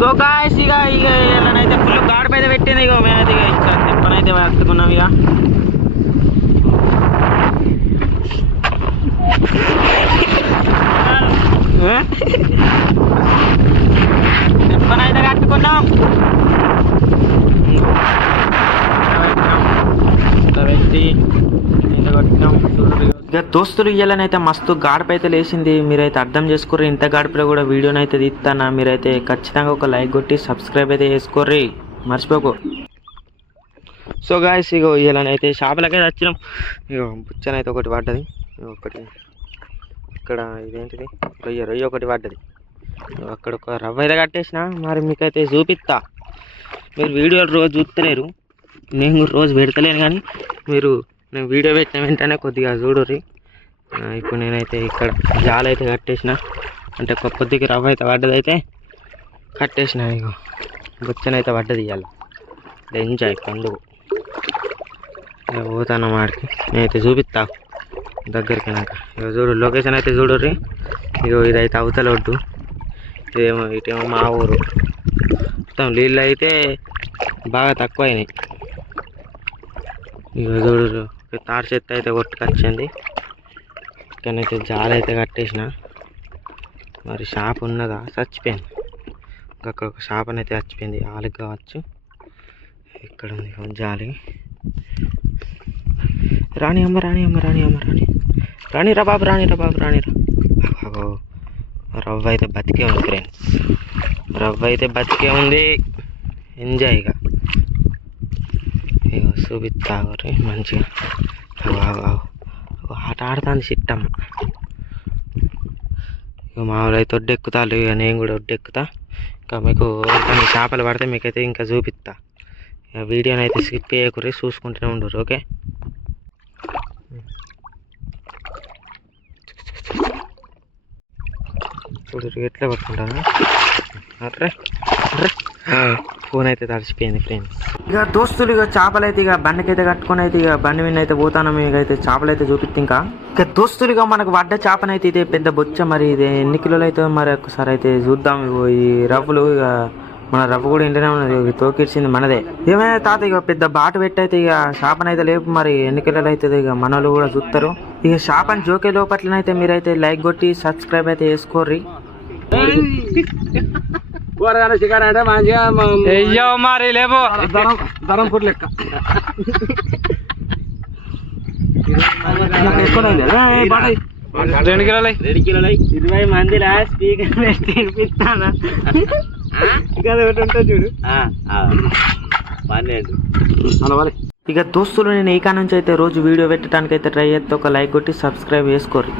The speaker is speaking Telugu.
సో గాయ్స్ ఇక ఇలానైతే ఫుల్ గాడి పైన పెట్టింది. ఇక మేమైతే ఇక ఇంకా తిప్పనైతే పట్టుకున్నాం. ఇక తిప్పనైతే కట్టుకున్నాం. పెట్టి ఇక దోస్తులు ఇయ్యాలనైతే మస్తు గాడిపైతే లేచింది. మీరైతే అర్థం చేసుకోర్రి. ఇంత గాడిపలో కూడా వీడియోనైతే తీస్తానా. మీరైతే ఖచ్చితంగా ఒక లైక్ కొట్టి సబ్స్క్రైబ్ అయితే చేసుకోర్రి, మర్చిపోకు. సో గాయస్ ఇగో ఇయ్యాలనైతే షాపులకైతే వచ్చినాం. ఇగో బుచ్చనైతే ఒకటి పడ్డది, ఒకటి ఇక్కడ ఇదేంటిది రొయ్య ఒకటి పడ్డది. అక్కడ ఒక రవ్వ అయితే కట్టేసిన. మరి మీకైతే చూపిస్తా. మీరు వీడియోలు రోజు చూస్తలేరు, నేను రోజు పెడతలేను, కానీ మీరు నేను వీడియో పెట్టిన వెంటనే కొద్దిగా చూడుర్రి. ఇప్పుడు నేనైతే ఇక్కడ జాలు అయితే కట్టేసిన, అంటే కొద్దిగా రవ్వ అయితే పడ్డది అయితే కట్టేసిన. ఇక బుచ్చనైతే పడ్డది. ఇవాళ ఎంజాయ్ పండుగ. పోతాను వాడికి, నేనైతే చూపిస్తా దగ్గరికి. నాకు ఇక చూడు లొకేషన్ అయితే చూడుర్రి. ఇక ఇదైతే అవతల ఒడ్డు, ఇటేమో మా ఊరు. మొత్తం నీళ్ళు అయితే బాగా తక్కువ అయినాయి. ఇక చూడు తాడు చెత్త అయితే కొట్టుకొచ్చింది. ఇక్కడైతే జాల అయితే కట్టేసిన. మరి షాప్ ఉన్నదా, చచ్చిపోయింది. అక్కడ ఒక షాప్ అయితే చచ్చిపోయింది, వాళ్ళకి కావచ్చు. ఇక్కడ ఉంది జాలి. రాణి అమ్మ రాణిరా బాబు, రాణిరా. రవ్వ అయితే బతికే ఉంది ఫ్రెండ్స్, రవ్వ అయితే బతికే ఉంది. ఎంజాయ్. ఇక చూపిస్తాగరి మంచిగా. ఆట ఆడుతుంది చిట్టమ్మ. ఇక మామూలు అయితే ఒడ్డెక్కుతారు. ఇక నేను కూడా ఒడ్డెక్కుతా. ఇంకా మీకు కొన్ని చేపలు పడితే మీకైతే ఇంకా చూపిస్తా. ఇక వీడియోని అయితే స్కిప్ చేయకూరి, చూసుకుంటూనే ఉండరు. ఓకే, చూడు ఎట్లా పట్టుకుంటాను. అట్రే ఫోన్ అయితే తడిచిపోయింది ఫ్రెండ్స్. ఇక దోస్తులు ఇక చేపలు అయితే ఇక బండికి అయితే కట్టుకొని అయితే ఇక బండి మీద అయితే పోతాను. మీకైతే చేపలు అయితే చూపిస్తే ఇక దోస్తులు ఇక మనకు పడ్డ చేపనైతే ఇదే పెద్ద బొచ్చ. మరి ఇది ఎన్ని కిలోలు అయితే మరి ఒకసారి అయితే చూద్దాం. ఈ రవ్వులు ఇక మన రవ్వ కూడా ఇంటనే ఉన్నది, తోకిడ్చింది మనదే. ఏమైనా తాత ఇక పెద్ద బాట పెట్టయితే ఇక చేపనైతే లేపు మరి ఎన్ని కిలోలు అవుతుంది ఇక మనోళ్ళు కూడా చూస్తారు. ఇక చేపని జోకే లోపట్లనైతే మీరైతే లైక్ కొట్టి సబ్స్క్రైబ్ అయితే చేసుకోర్రి. కూరగాయల చికెన్ అంటే మంచిగా అయ్యో మరి లేవు ధరం ఫుడ్ లెక్క 2 కిలోలు 20 మంది స్పీకర్ పెట్టి వినిపిస్తానా. ఒకటి ఉంటుంది చూడు 12. ఇక దోస్తులు నేను ఈ కాడ నుంచి అయితే రోజు వీడియో పెట్టడానికి అయితే ట్రై చేస్తే ఒక లైక్ కొట్టి సబ్స్క్రైబ్ చేసుకోర్రి.